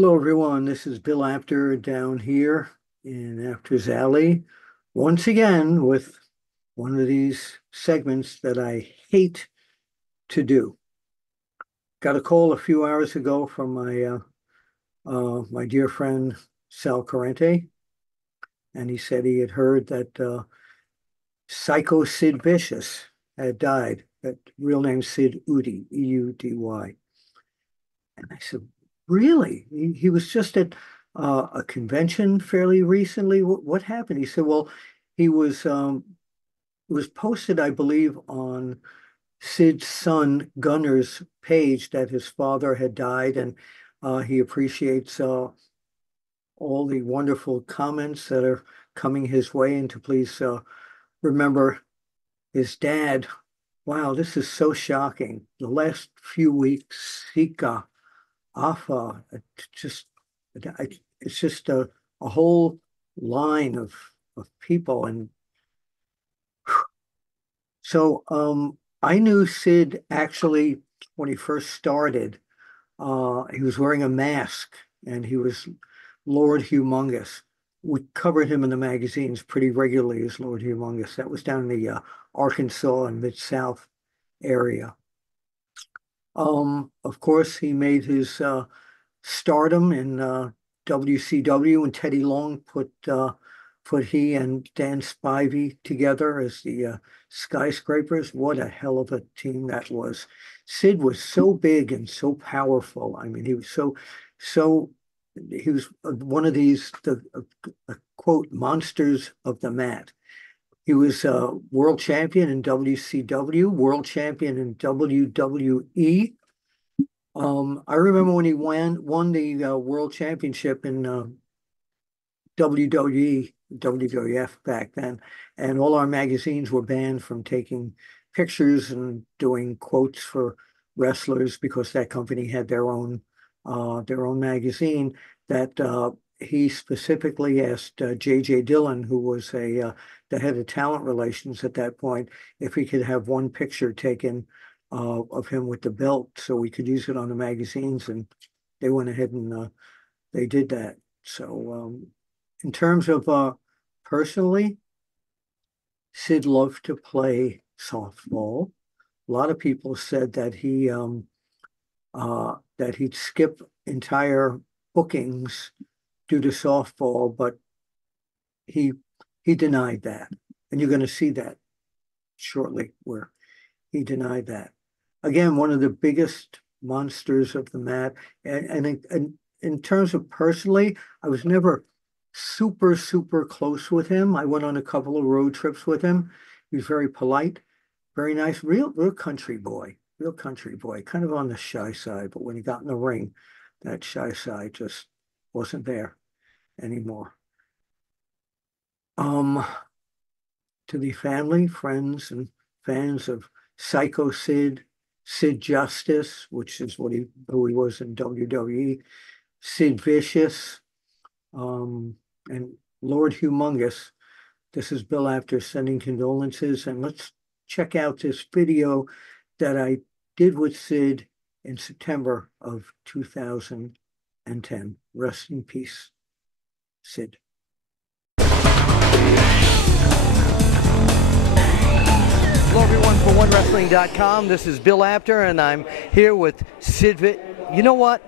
Hello, everyone. This is Bill Apter down here in Apter's Alley, once again with one of these segments that I hate to do. Got a call a few hours ago from my dear friend Sal Corrente, and he said he had heard that Psycho Sid Vicious had died. That real name Sid Udy, Eudy. And I said, really? He was just at a convention fairly recently. What happened? He said, well, he was it was posted, I believe, on Sid's son Gunner's page that his father had died, and he appreciates all the wonderful comments that are coming his way, and to please remember his dad. Wow, this is so shocking. The last few weeks, Sika Afa, just it's just a whole line of people. And so I knew Sid actually when he first started. He was wearing a mask and he was Lord Humongous. We covered him in the magazines pretty regularly as Lord Humongous. That was down in the Arkansas and Mid-South area. Of course, he made his stardom in WCW, and Teddy Long put he and Dan Spivey together as the Skyscrapers. What a hell of a team that was. Sid was so big and so powerful. I mean, he was so he was one of these quote monsters of the mat. He was world champion in WCW, world champion in WWE. I remember when he won the world championship in WWE, WWF back then, and all our magazines were banned from taking pictures and doing quotes for wrestlers because that company had their own magazine. That he specifically asked J.J. Dillon, who was the head of talent relations at that point, if he could have one picture taken of him with the belt so we could use it on the magazines, and they went ahead and they did that. So in terms of personally, Sid loved to play softball. A lot of people said that that he'd skip entire bookings due to softball, but he he denied that. And you're going to see that shortly where he denied that. Again, one of the biggest monsters of the mat. And in terms of personally, I was never super close with him. I went on a couple of road trips with him. He was very polite, very nice, real country boy, kind of on the shy side. But when he got in the ring, that shy side just wasn't there anymore. Um, to the family, friends, and fans of Psycho Sid, Sid Justice, which is who he was in WWE, Sid Vicious, and Lord Humongous. This is Bill Apter sending condolences, and let's check out this video that I did with Sid in September of 2010. Rest in peace, Sid. Hello, everyone, for OneWrestling.com. This is Bill Apter, and I'm here with Sid. You know what?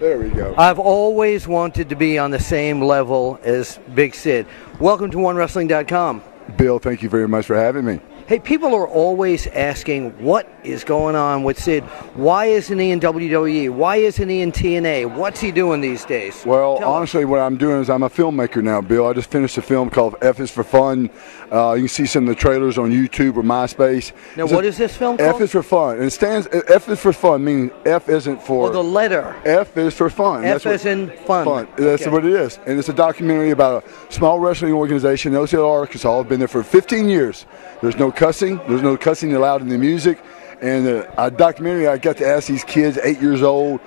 There we go. I've always wanted to be on the same level as Big Sid. Welcome to OneWrestling.com. Bill, thank you very much for having me. Hey, people are always asking what is going on with Sid. Why isn't he in WWE? Why isn't he in TNA? What's he doing these days? Well, honestly, what I'm doing is I'm a filmmaker now, Bill. I just finished a film called F is for Fun. You can see some of the trailers on YouTube or MySpace. Now, what is this film called? F is for Fun. And it stands, F is for fun, meaning F isn't for... Oh, the letter. F is for fun. F as in fun. That's okay. what it is. And it's a documentary about a small wrestling organization in Osceola, Arkansas. I've been there for 15 years. There's no cussing. There's no cussing allowed in the music. And a documentary, I got to ask these kids, 8 years old,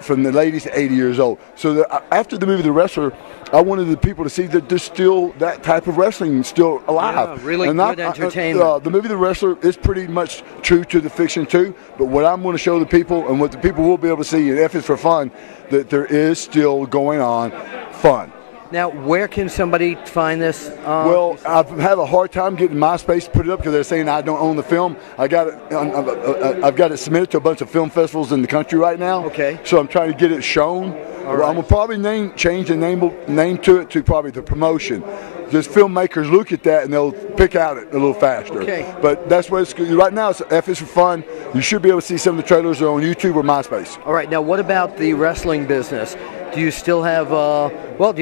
from the ladies to 80 years old. So after the movie The Wrestler, I wanted the people to see that there's still that type of wrestling still alive. Yeah, really good entertainment. The movie The Wrestler is pretty much true to the fiction too, but what I'm going to show the people and what the people will be able to see in F is for Fun, that there is still going on fun. Now, where can somebody find this? Well, I've had a hard time getting MySpace to put it up because they're saying I don't own the film. I've got it submitted to a bunch of film festivals in the country right now. Okay. So I'm trying to get it shown. All right. I'm gonna probably change the name to it to probably The Promotion. Just filmmakers look at that and they'll pick out it a little faster. Okay. But that's what it's right now. It's F is for Fun. You should be able to see some of the trailers are on YouTube or MySpace. All right. Now, what about the wrestling business? Do you still have the want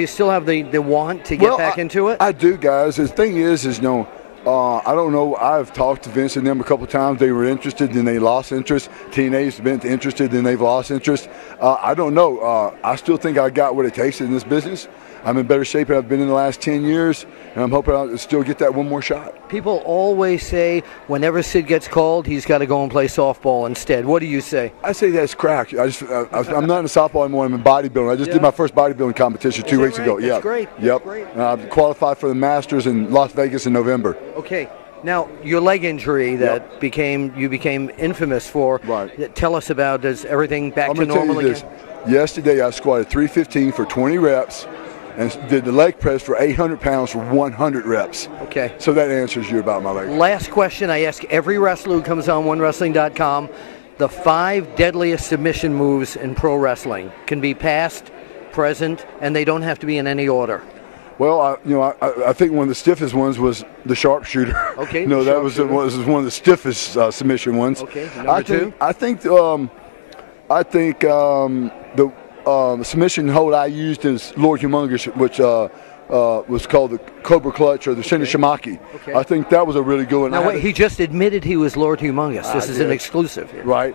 to get back into it? I do, guys. The thing is I don't know. I've talked to Vince and them a couple of times. They were interested, then they lost interest. TNA's been interested, then they've lost interest. I don't know. I still think I got what it takes in this business. I'm in better shape than I've been in the last 10 years, and I'm hoping I'll still get that one more shot. People always say whenever Sid gets called, he's got to go and play softball instead. What do you say? I say that's crack. I'm not in softball anymore. I'm in bodybuilding. I just did my first bodybuilding competition 2 weeks ago. That's great. Yep. I'm qualified for the Masters in Las Vegas in November. Okay. Now, your leg injury that you became infamous for. Right. Tell us about. Is everything back to normal I'm going to tell you this. Yesterday, I squatted 315 for 20 reps. And did the leg press for 800 pounds for 100 reps. Okay. So that answers you about my leg. Last question I ask every wrestler who comes on OneWrestling.com. The 5 deadliest submission moves in pro wrestling can be past, present, and they don't have to be in any order. Well, I think one of the stiffest ones was the sharpshooter. Okay. That was one of the stiffest submission ones. Okay. Number two. I think the submission hold I used is Lord Humongous, which was called the Cobra Clutch or the Shinashimaki. Okay. I think that was a really good one. Now, wait, he just admitted he was Lord Humongous. This is an exclusive here. Right.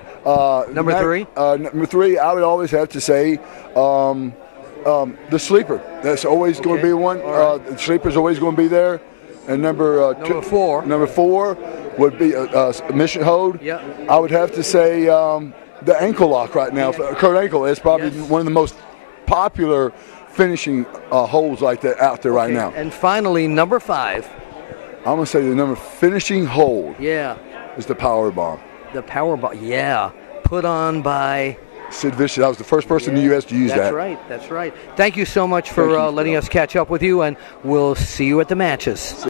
Number three? Number 3, I would always have to say the sleeper. That's always going to be one. Right. The sleeper's always going to be there. And number 4. Number 4 would be a submission hold. Yeah. I would have to say the ankle lock right now. Kurt Angle is probably one of the most popular finishing holds like that out there right now. And finally, number 5. I'm going to say the finishing hold is the power bomb. The power bomb, put on by Sid Vicious. I was the first person in the U.S. to use that. That's right. Thank you so much for letting us catch up with you, and we'll see you at the matches.